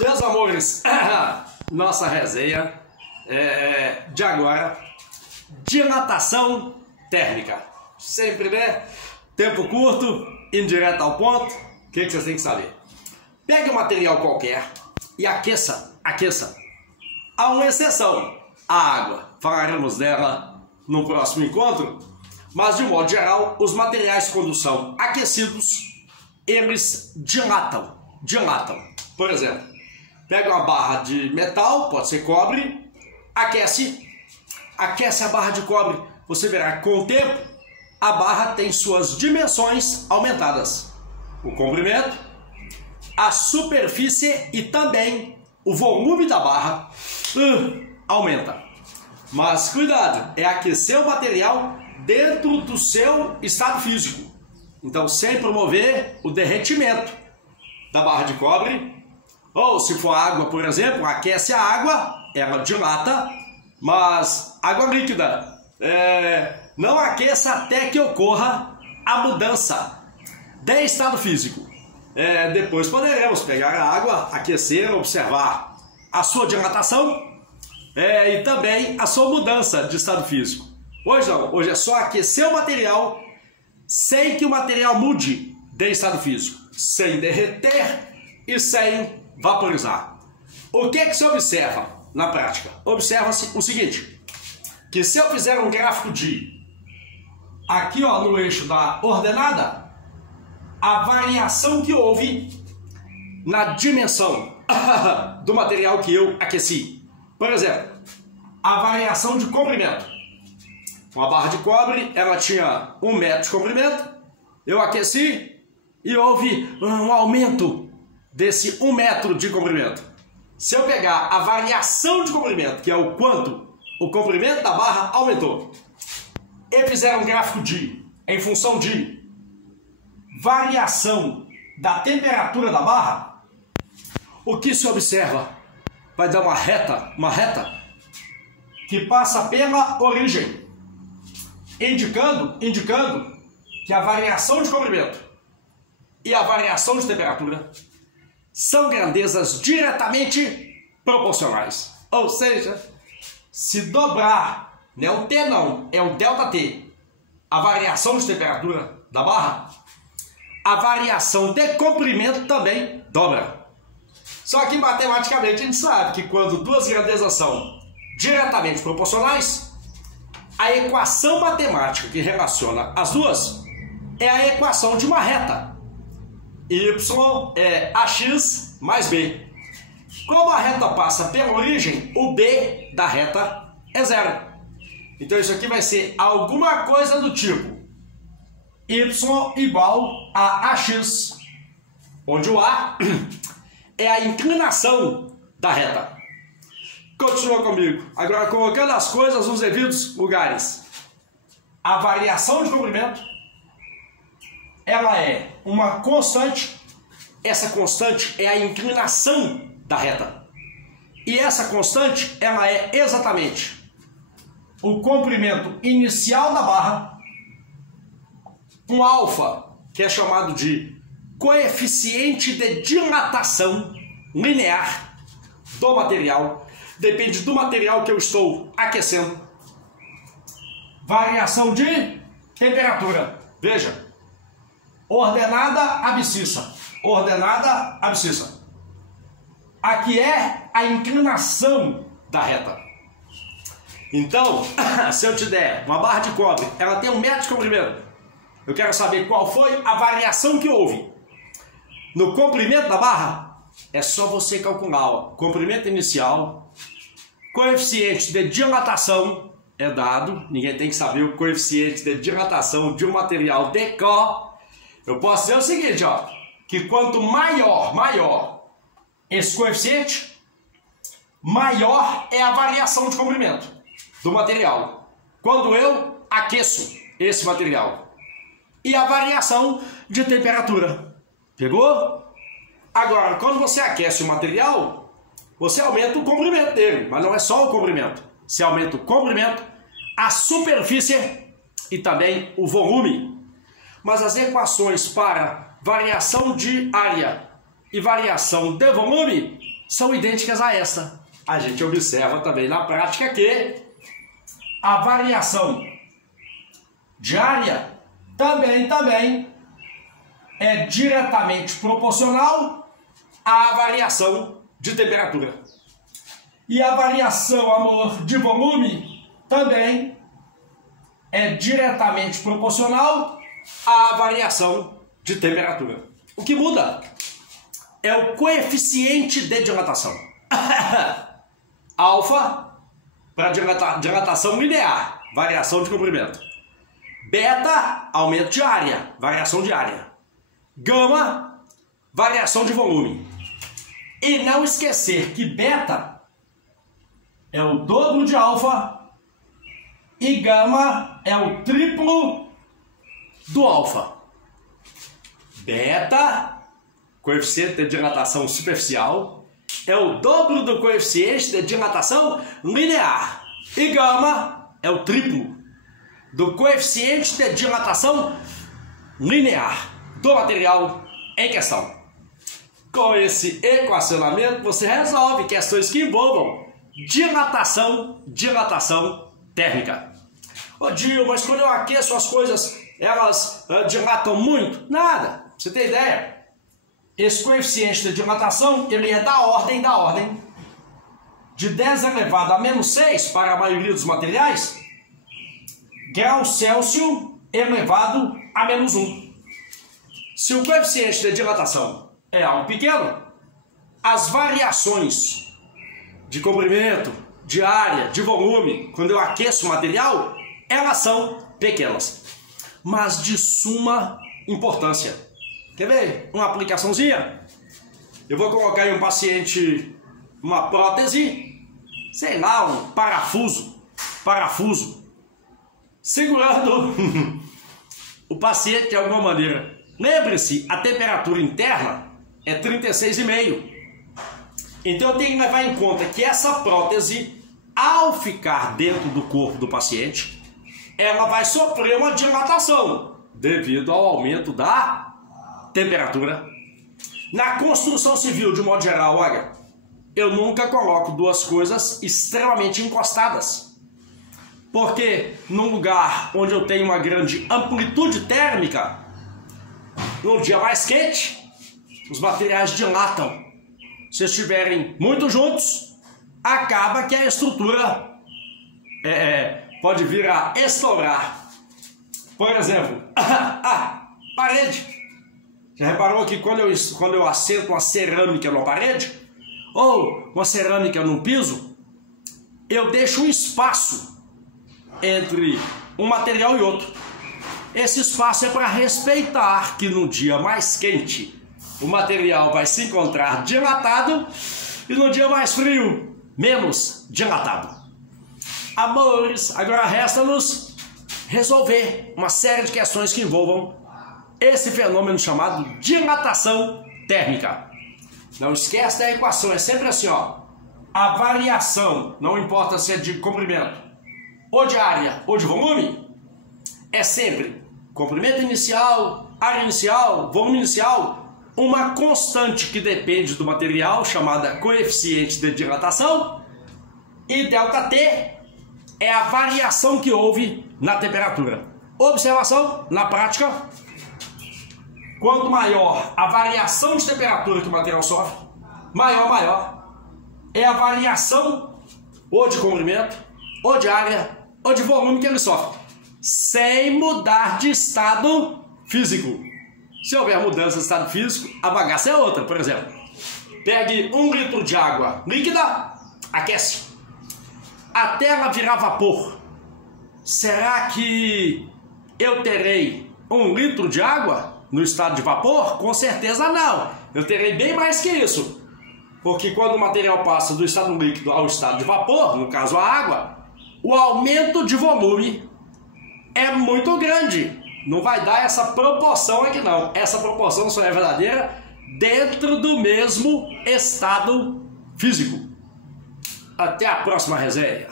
Meus amores, nossa resenha de agora, dilatação térmica. Sempre, né? Tempo curto, indo direto ao ponto. O que vocês têm que saber? Pegue um material qualquer e aqueça. Há uma exceção, a água. Falaremos dela no próximo encontro. Mas, de modo geral, os materiais quando são aquecidos, eles dilatam. Por exemplo, pega uma barra de metal, pode ser cobre, aquece a barra de cobre. Você verá que com o tempo a barra tem suas dimensões aumentadas. O comprimento, a superfície e também o volume da barra aumenta. Mas cuidado, é aquecer o material dentro do seu estado físico. Então, sem promover o derretimento da barra de cobre. Ou se for água, por exemplo, aquece a água, ela dilata, mas água líquida, não aqueça até que ocorra a mudança de estado físico. Depois poderemos pegar a água, aquecer, observar a sua dilatação e também a sua mudança de estado físico. Hoje não, hoje é só aquecer o material sem que o material mude de estado físico, sem derreter e sem vaporizar. O que se observa na prática? Observa-se o seguinte, que se eu fizer um gráfico de aqui no eixo da ordenada, a variação que houve na dimensão do material que eu aqueci. Por exemplo, a variação de comprimento. Uma barra de cobre, ela tinha 1 metro de comprimento, eu aqueci e houve um aumento desse 1 metro de comprimento. Se eu pegar a variação de comprimento, que é o quanto o comprimento da barra aumentou, e fizer um gráfico em função de variação da temperatura da barra, o que se observa? Vai dar uma reta que passa pela origem, indicando que a variação de comprimento e a variação de temperatura são grandezas diretamente proporcionais. Ou seja, se dobrar, não é o T não, é o ΔT, a variação de temperatura da barra, a variação de comprimento também dobra. Só que matematicamente a gente sabe que quando duas grandezas são diretamente proporcionais, a equação matemática que relaciona as duas é a equação de uma reta. Y é AX mais B. Como a reta passa pela origem, o B da reta é zero. Então isso aqui vai ser alguma coisa do tipo Y igual a AX, onde o A é a inclinação da reta. Continua comigo. Agora, colocando as coisas nos devidos lugares. A variação de comprimento, ela é uma constante. Essa constante é a inclinação da reta. E essa constante, ela é exatamente o comprimento inicial da barra, um alfa, que é chamado de coeficiente de dilatação linear do material. Depende do material que eu estou aquecendo. Variação de temperatura. Veja. Ordenada abscissa. Aqui é a inclinação da reta. Então, se eu te der uma barra de cobre, ela tem 1 metro de comprimento. Eu quero saber qual foi a variação que houve no comprimento da barra. É só você calcular, comprimento inicial, coeficiente de dilatação é dado, ninguém tem que saber o coeficiente de dilatação de um material dK. Eu posso dizer o seguinte, que quanto maior esse coeficiente, maior é a variação de comprimento do material, quando eu aqueço esse material. E a variação de temperatura. Pegou? Agora, quando você aquece o material, você aumenta o comprimento dele, mas não é só o comprimento. Você aumenta o comprimento, a superfície e também o volume. Mas as equações para variação de área e variação de volume são idênticas a esta. A gente observa também na prática que a variação diária também é diretamente proporcional à variação de temperatura. E a variação, amor, de volume também é diretamente proporcional à variação de temperatura. O que muda é o coeficiente de dilatação. Alfa para dilatação linear, variação de comprimento. Beta, aumento de área, variação de área. Gama, variação de volume. E não esquecer que beta é o dobro de alfa e gama é o triplo do alfa. Beta, coeficiente de dilatação superficial, é o dobro do coeficiente de dilatação linear. E gama é o triplo do coeficiente de dilatação linear do material em questão. Com esse equacionamento, você resolve questões que envolvam dilatação térmica. Ô Dio, mas quando eu aqueço as coisas, elas dilatam muito? Nada. Pra você ter ideia, esse coeficiente de dilatação, ele é da ordem de 10 elevado a menos 6 para a maioria dos materiais, graus Celsius elevado a menos 1. Se o coeficiente de dilatação é algo pequeno, as variações de comprimento, de área, de volume, quando eu aqueço o material, elas são pequenas, mas de suma importância. Quer ver uma aplicaçãozinha? Eu vou colocar em um paciente uma prótese, sei lá, um parafuso, segurando o paciente de alguma maneira. Lembre-se, a temperatura interna é 36,5. Então eu tenho que levar em conta que essa prótese, ao ficar dentro do corpo do paciente, ela vai sofrer uma dilatação devido ao aumento da temperatura. Na construção civil, de modo geral, olha, eu nunca coloco duas coisas extremamente encostadas. Porque num lugar onde eu tenho uma grande amplitude térmica, num dia mais quente, os materiais dilatam. Se estiverem muito juntos, acaba que a estrutura pode vir a estourar. Por exemplo, a parede. Já reparou que quando eu assento uma cerâmica numa parede, ou uma cerâmica num piso, eu deixo um espaço entre um material e outro. Esse espaço é para respeitar que no dia mais quente o material vai se encontrar dilatado e no dia mais frio, menos dilatado. Amores, agora resta-nos resolver uma série de questões que envolvam esse fenômeno chamado dilatação térmica. Não esquece da equação, é sempre assim, ó. A variação, não importa se é de comprimento, ou de área, ou de volume, é sempre comprimento inicial, área inicial, volume inicial, uma constante que depende do material, chamada coeficiente de dilatação, e ΔT é a variação que houve na temperatura. Observação, na prática, quanto maior a variação de temperatura que o material sofre, maior é a variação ou de comprimento, ou de área, ou de volume que ele sofre, sem mudar de estado físico. Se houver mudança de estado físico, a bagaça é outra. Por exemplo, pegue 1 litro de água líquida, aquece, até ela virar vapor. Será que eu terei 1 litro de água no estado de vapor? Com certeza não. Eu terei bem mais que isso. Porque quando o material passa do estado líquido ao estado de vapor, no caso a água, o aumento de volume é muito grande. Não vai dar essa proporção aqui não. Essa proporção só é verdadeira dentro do mesmo estado físico. Até a próxima resenha.